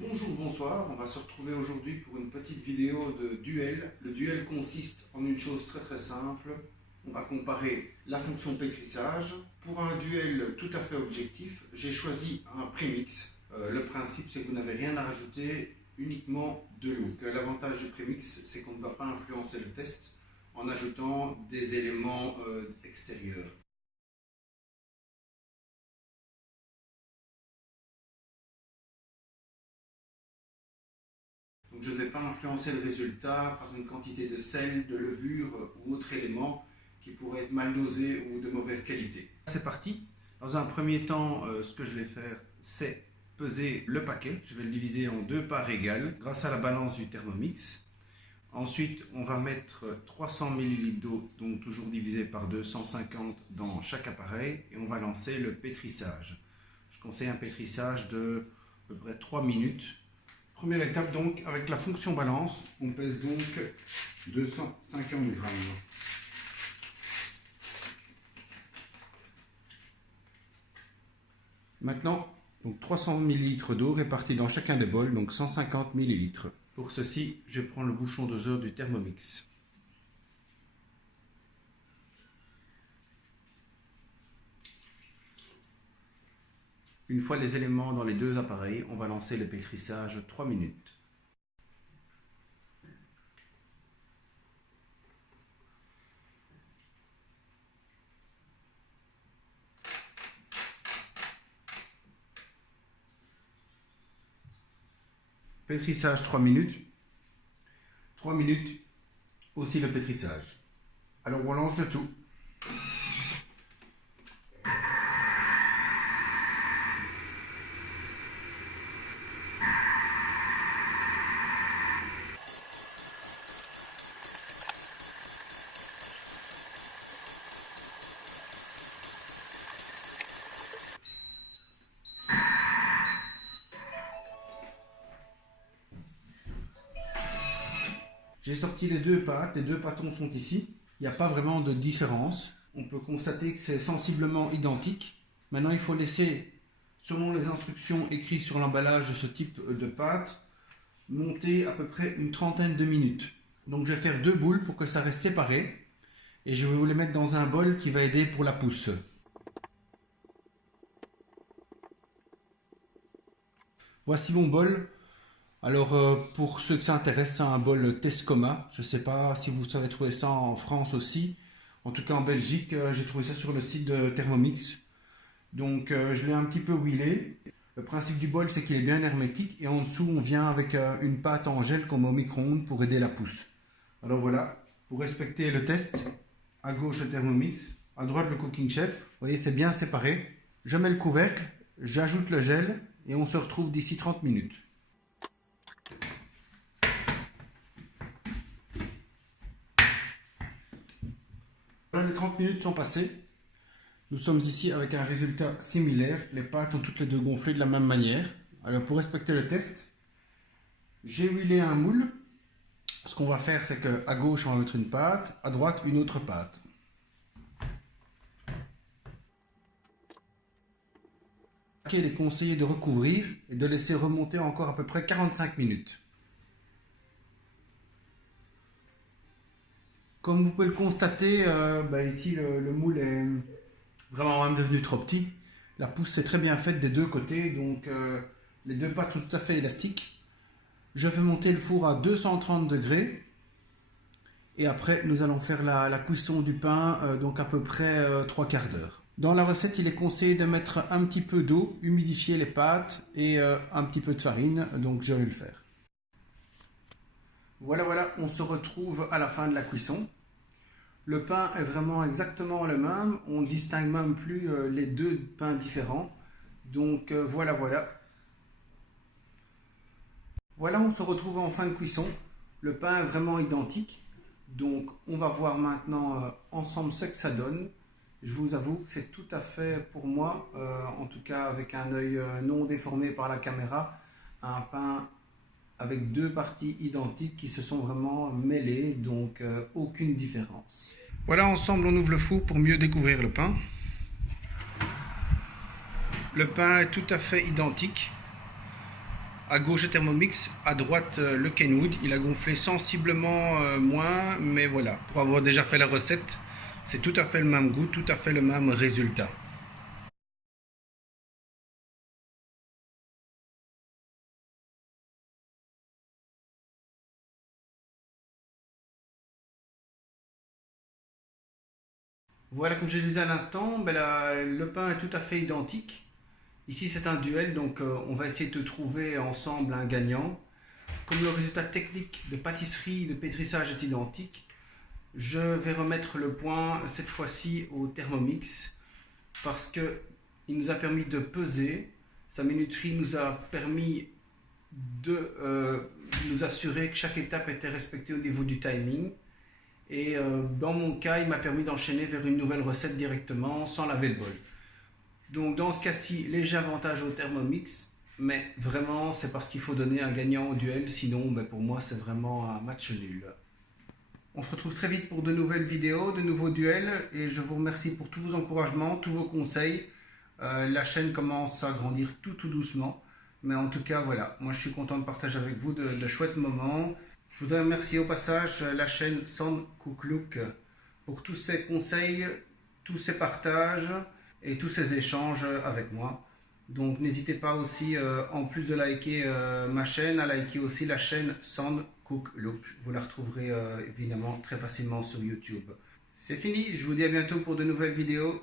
Bonjour, bonsoir, on va se retrouver aujourd'hui pour une petite vidéo de duel. Le duel consiste en une chose très simple. On va comparer la fonction pétrissage. Pour un duel tout à fait objectif, j'ai choisi un prémix. Le principe, c'est que vous n'avez rien à rajouter, uniquement de l'eau. L'avantage du prémix, c'est qu'on ne va pas influencer le test en ajoutant des éléments extérieurs. Donc je ne vais pas influencer le résultat par une quantité de sel, de levure ou autre élément qui pourrait être mal dosé ou de mauvaise qualité. C'est parti. Dans un premier temps, ce que je vais faire, c'est peser le paquet. Je vais le diviser en deux parts égales grâce à la balance du Thermomix. Ensuite, on va mettre 300 ml d'eau, donc toujours divisé par 250 dans chaque appareil, et on va lancer le pétrissage. Je conseille un pétrissage de à peu près 3 minutes. Première étape donc, avec la fonction balance, on pèse donc 250 grammes. Maintenant, donc 300 ml d'eau répartie dans chacun des bols, donc 150 ml. Pour ceci, je vais prendre le bouchon doseur du Thermomix. Une fois les éléments dans les deux appareils, on va lancer le pétrissage 3 minutes. Pétrissage 3 minutes. 3 minutes aussi le pétrissage. Alors on lance le tout. J'ai sorti les deux pâtons sont ici. Il n'y a pas vraiment de différence. On peut constater que c'est sensiblement identique. Maintenant, il faut laisser, selon les instructions écrites sur l'emballage de ce type de pâte, monter à peu près une trentaine de minutes. Donc je vais faire deux boules pour que ça reste séparé. Et je vais vous les mettre dans un bol qui va aider pour la pousse. Voici mon bol. Alors pour ceux que ça intéresse, c'est un bol Tescoma. Je ne sais pas si vous avez trouvé ça en France aussi. En tout cas en Belgique, j'ai trouvé ça sur le site de Thermomix. Donc je l'ai un petit peu huilé. Le principe du bol, c'est qu'il est bien hermétique. Et en dessous, on vient avec une pâte en gel qu'on met au micro-ondes pour aider la pousse. Alors voilà, pour respecter le test, à gauche le Thermomix, à droite le Cooking Chef. Vous voyez, c'est bien séparé. Je mets le couvercle, j'ajoute le gel et on se retrouve d'ici 30 minutes. Les 30 minutes sont passées. Nous sommes ici avec un résultat similaire. Les pâtes ont toutes les deux gonflé de la même manière. Alors pour respecter le test, j'ai huilé un moule. Ce qu'on va faire, c'est qu'à gauche on va mettre une pâte, à droite une autre pâte. Il est conseillé de recouvrir et de laisser remonter encore à peu près 45 minutes. Comme vous pouvez le constater, ici le moule est vraiment même devenu trop petit. La pousse est très bien faite des deux côtés, donc les deux pâtes sont tout à fait élastiques. Je fais monter le four à 230 degrés. Et après, nous allons faire la cuisson du pain, donc à peu près 3/4 d'heure. Dans la recette, il est conseillé de mettre un petit peu d'eau, humidifier les pâtes et un petit peu de farine, donc je vais le faire. Voilà, on se retrouve à la fin de la cuisson. Le pain est vraiment exactement le même, on ne distingue même plus les deux pains différents. Donc voilà. Voilà, on se retrouve en fin de cuisson. Le pain est vraiment identique. Donc on va voir maintenant ensemble ce que ça donne. Je vous avoue que c'est tout à fait pour moi, en tout cas avec un œil non déformé par la caméra, un pain avec deux parties identiques qui se sont vraiment mêlées, donc aucune différence. Voilà, ensemble on ouvre le four pour mieux découvrir le pain. Le pain est tout à fait identique. À gauche le Thermomix, à droite le Kenwood. Il a gonflé sensiblement moins, mais voilà, pour avoir déjà fait la recette, c'est tout à fait le même goût, tout à fait le même résultat. Voilà, comme je disais à l'instant, le pain est tout à fait identique. Ici, c'est un duel, donc on va essayer de trouver ensemble un gagnant. Comme le résultat technique de pâtisserie, de pétrissage est identique, je vais remettre le point cette fois-ci au Thermomix parce que il nous a permis de peser. Sa minuterie nous a permis de nous assurer que chaque étape était respectée au niveau du timing. Et dans mon cas, il m'a permis d'enchaîner vers une nouvelle recette directement sans laver le bol. Donc dans ce cas-ci, léger avantage au Thermomix, mais vraiment c'est parce qu'il faut donner un gagnant au duel, sinon pour moi c'est vraiment un match nul. On se retrouve très vite pour de nouvelles vidéos, de nouveaux duels, et je vous remercie pour tous vos encouragements, tous vos conseils. La chaîne commence à grandir tout doucement, mais en tout cas voilà, moi je suis content de partager avec vous de chouettes moments. Je voudrais remercier au passage la chaîne Sam Cook Look pour tous ces conseils, tous ces partages et tous ces échanges avec moi. Donc n'hésitez pas aussi, en plus de liker ma chaîne, à liker aussi la chaîne Sam Cook Look. Vous la retrouverez évidemment très facilement sur YouTube. C'est fini, je vous dis à bientôt pour de nouvelles vidéos.